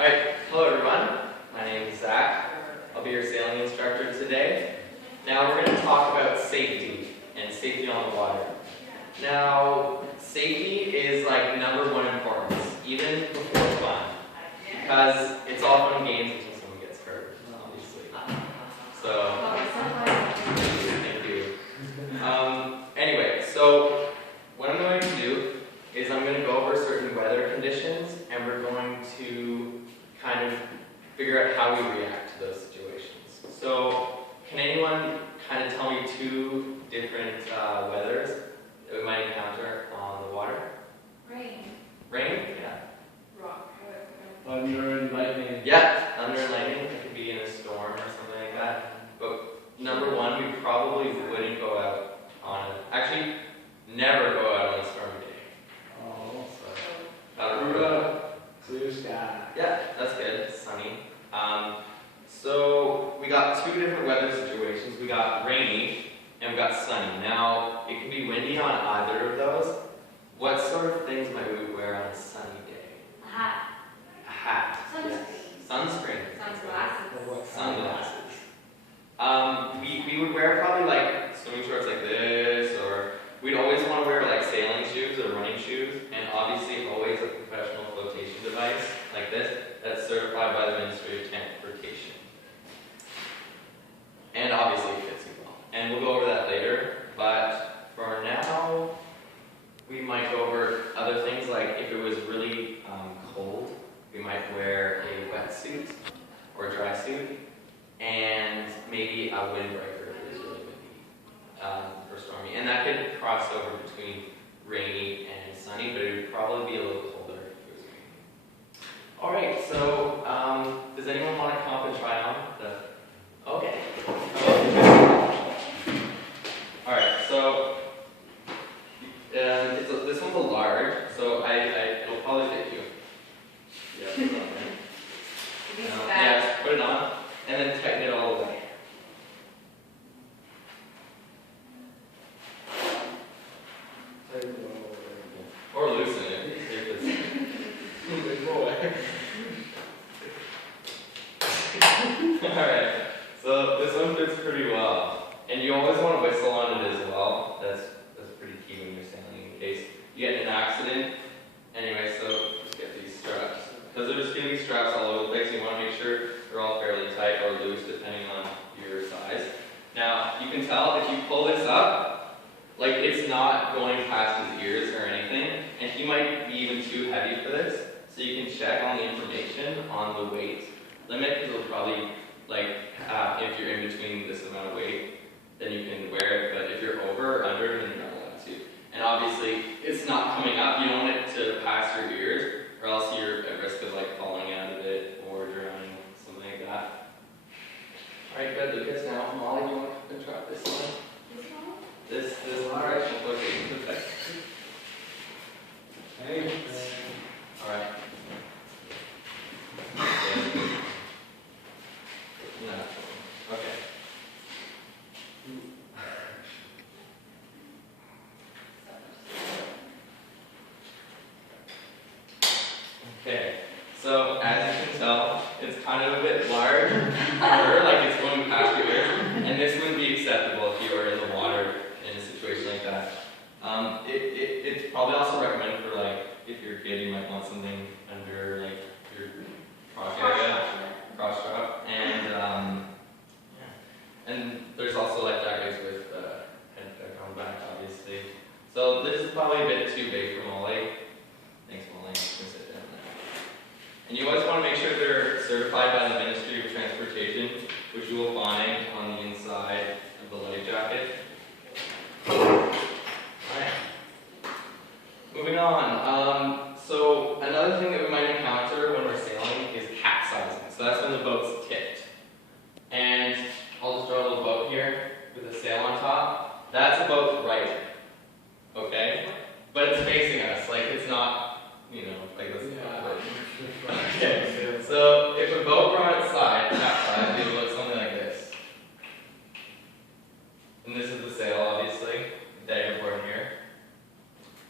Alright, hello everyone. My name is Zach. I'll be your sailing instructor today. Now we're going to talk about safety and safety on the water. Now, safety is like #1 importance, even before fun, because it's all fun and games until someone gets hurt, obviously. So, thank you. Anyway, so what I'm going to do is I'm going to go over certain weather conditions, and we're going to kind of figure out how we react to those situations. So, can anyone kind of tell me 2 different weathers that we might encounter on the water? Rain. Rain? Yeah. Rock. Thunder and lightning. Yeah, thunder and lightning. It could be in a storm or something like that. But #1, we probably wouldn't go out on it. Actually, never go out on a stormy day. Oh, So, clear sky. yeah, that's good. It's sunny. So we got 2 different weather situations. We got rainy and we got sunny. Now, it can be windy on either of those. What sort of things might we wear on a sunny day? A hat. A hat. Sunscreen. Sunscreen. Sunglasses. Sunglasses. We would wear probably like swimming shorts like this, or we'd always want to wear like sailing shoes or running shoes, and obviously always a professional flotation device like this that's certified by the Ministry of Transportation. And obviously it fits you well. And we'll go over that later, but for now, we might go over other things like if it was really cold, we might wear a wetsuit or a dry suit, and maybe a windbreaker if it was really windy or stormy. And that could cross over between rainy and sunny, but it would probably be a little colder if it was rainy. Alright, so does anyone want to come up and try on the... Okay. Alright, so this one's a large, so it'll probably fit you. Yeah, put it on there. Yeah, put it on, and then tighten it all the way. Or loosen it, if it's... Alright, so this one fits pretty well. And you always want to whistle on it as well. That's pretty key when you're sailing in case you get in an accident. Anyway, so just get these straps. Because there's going to be straps all over the place, you want to make sure they're all fairly tight or loose depending on your size. Now, you can tell if you pull this up, like it's not going past his ears or anything, and he might be even too heavy for this, so you can check on the information on the weight limit, because it'll probably, like, if you're in between this amount of weight, then you can wear it, but if you're over or under, then you're not allowed to. And obviously, it's not coming up, you don't want it to pass your ears, or else you're at risk of like falling out of it, or drowning, something like that. Alright, good, Lucas, now Molly, you want to try this one? This one? This direction flotation effect. Hey. Alright. No. Okay. Okay, so as you can tell, it's kind of a bit large, or like it's going past your ears, and this wouldn't be acceptable if you were in the water in a situation like that. It's probably also recommended for like, if you're a kid, you might want something under like your crotch area, cross strap, and there's also like jackets with head protector on the back, obviously. So this is probably a bit too big for Molly. Thanks, Molly. You can sit down there. And you always want to make sure they're certified by the Ministry of Transportation, which you will find on the inside of the life jacket. Alright. Moving on. So another thing that we might encounter when we're sailing is capsizing. So that's when the boat's tipped. And I'll just draw a little boat here with a sail on top. That's a boat right. Okay? But it's facing us. Like it's not, like this. Okay. So if a boat were on its side, capsized, it would look something like this. And this is the sail, obviously, that board here.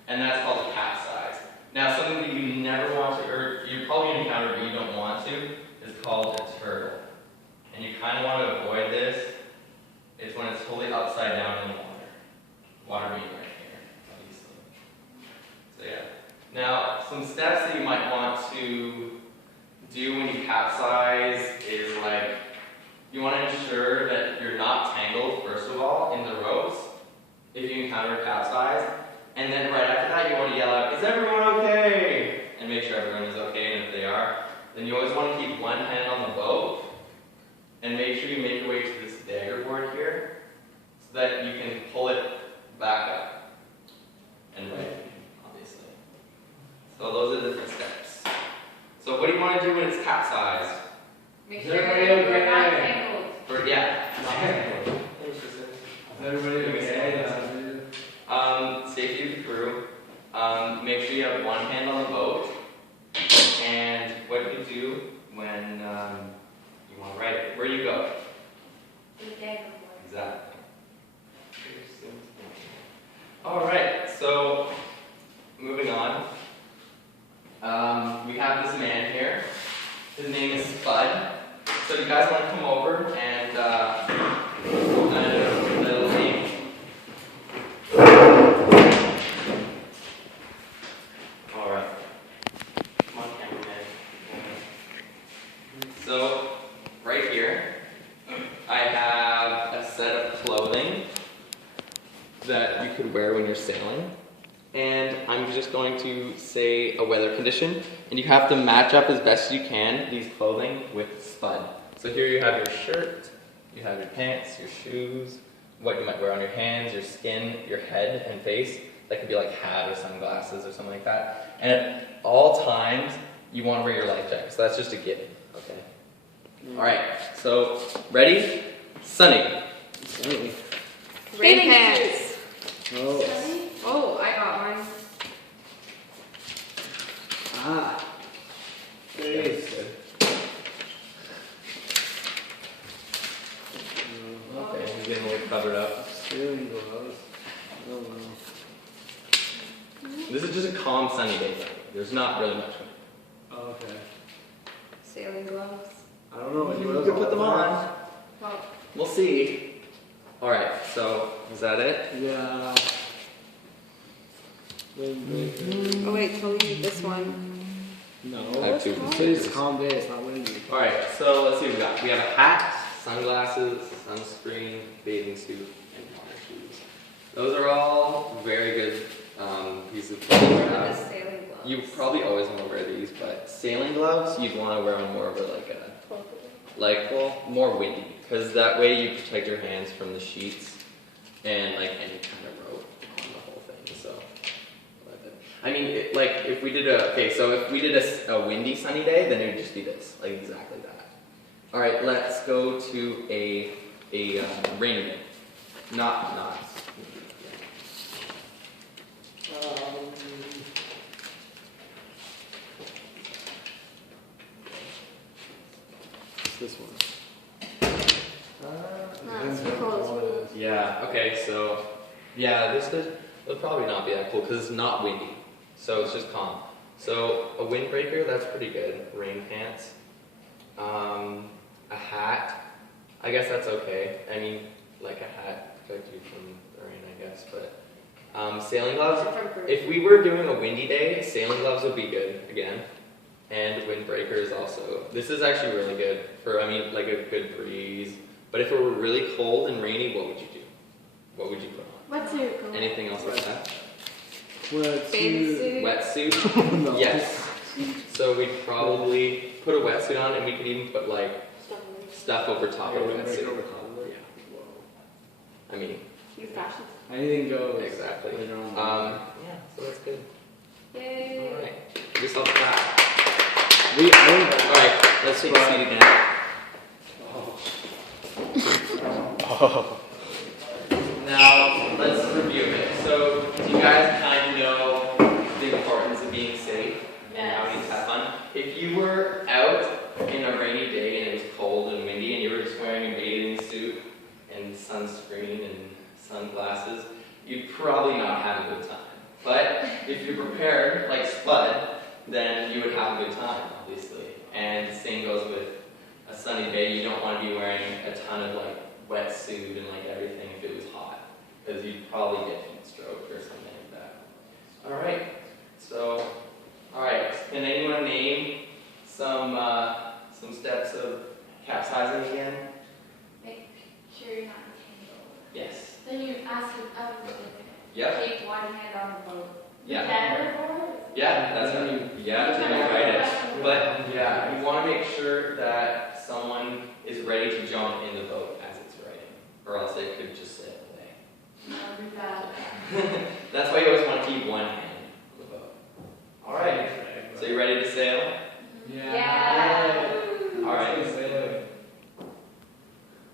And that's called a capsize. Now, something that you never want to, or you probably encounter but you don't want to, called a turtle. And you kind of want to avoid this. It's when it's totally upside down in the water. Water being right here, obviously. So yeah. Now, some steps that you might want to do when you capsize is like, you want to ensure that you're not tangled, first of all, in the ropes if you encounter a capsize. And then right after that, you want to yell out, "Is everyone okay?" And make sure everyone is okay, and if they are, then you always want to keep one hand on the boat, and make sure you make your way to this dagger board here, so that you can pull it back up. And right, obviously. So those are the different steps. So what do you want to do when it's capsized? Make Is sure everybody you're not okay? tangled. Yeah. Is everybody okay? Safety of the crew. Make sure you have one hand on the boat. And what do you do when you want to ride it? Where do you go? The dagger board. Exactly. Alright, so moving on. We have this man here. His name is Spud. So you guys want to come over and little name. Alright. Come on, cameraman. So, right here, I have a set of clothing that you could wear when you're sailing. And I'm just going to say a weather condition, and you have to match up as best you can these clothing with Spud. So here you have your shirt, you have your pants, your shoes, what you might wear on your hands, your skin, your head and face. That could be like hat or sunglasses or something like that. And at all times, you want to wear your life jacket. So that's just a given, okay? All right, so ready? Sunny. Sunny. Rain pants. Oh. Sunny? Oh, I got one. Ah. Face. Okay, he's getting a little covered up. Steering gloves. Oh well. This is just a calm, sunny day. There's not really much wind. Oh, okay. Sailing gloves. I don't know what You gloves can put them are. on. Well, We'll see. All right, so is that it? Yeah. oh wait, till we need this one. No. I have two. It's a calm day. It's not windy. All right, so let's see what we got. We have a hat, sunglasses, sunscreen, bathing suit, and water shoes. Those are all very good pieces of clothing to The have. sailing gloves. You probably always want to wear these, but sailing gloves, you'd want to wear them more of a more windy, because that way you protect your hands from the sheets and like any kind of rope on the whole thing. So, I mean, if we did a windy sunny day, then it would just be this, like exactly that. All right, let's go to a rainy day. Not. This one. That's cool. Yeah. Okay. So, yeah, it'll probably not be that cool because it's not windy, so it's just calm. So a windbreaker, that's pretty good. Rain pants, a hat. I guess that's okay. I mean, like a hat protect you from the rain, I guess. But sailing gloves. If we were doing a windy day, sailing gloves would be good again. And windbreakers also. This is actually really good for, like a good breeze. But if it were really cold and rainy, what would you do? What would you put on? Wetsuit. Anything else like that? Bathing suit. Wetsuit? No. Yes. So we'd probably put a wetsuit on, and we could even put like stuff over top of the wetsuit. Yeah. I mean, You fashion. Anything goes. exactly. Later on. Yeah, so that's good. Yay. All right. Give yourself a clap. I think All right, let's take a seat again. Now, let's review it. So, do you guys kind of know the importance of being safe and how we need to have fun? If you were out in a rainy day and it was cold and windy and you were just wearing a bathing suit and sunscreen and sunglasses, you'd probably not have a good time. But if you're prepared, like Spud, then you would have a good time, obviously. And the same goes with sunny day, you don't want to be wearing a ton of like wetsuit and like everything if it was hot, because you'd probably get heat stroke or something like that. All right. So, all right. Can anyone name some steps of capsizing again? Make sure you're not entangled. Yes. Then you ask if everyone Yep. keep one hand on the boat. Yeah. Paddleboard? Yeah, that's how you, yeah, that's how you write it. But yeah, you want to make sure that someone is ready to jump in the boat as it's writing, or else it could just sit away. No, read that.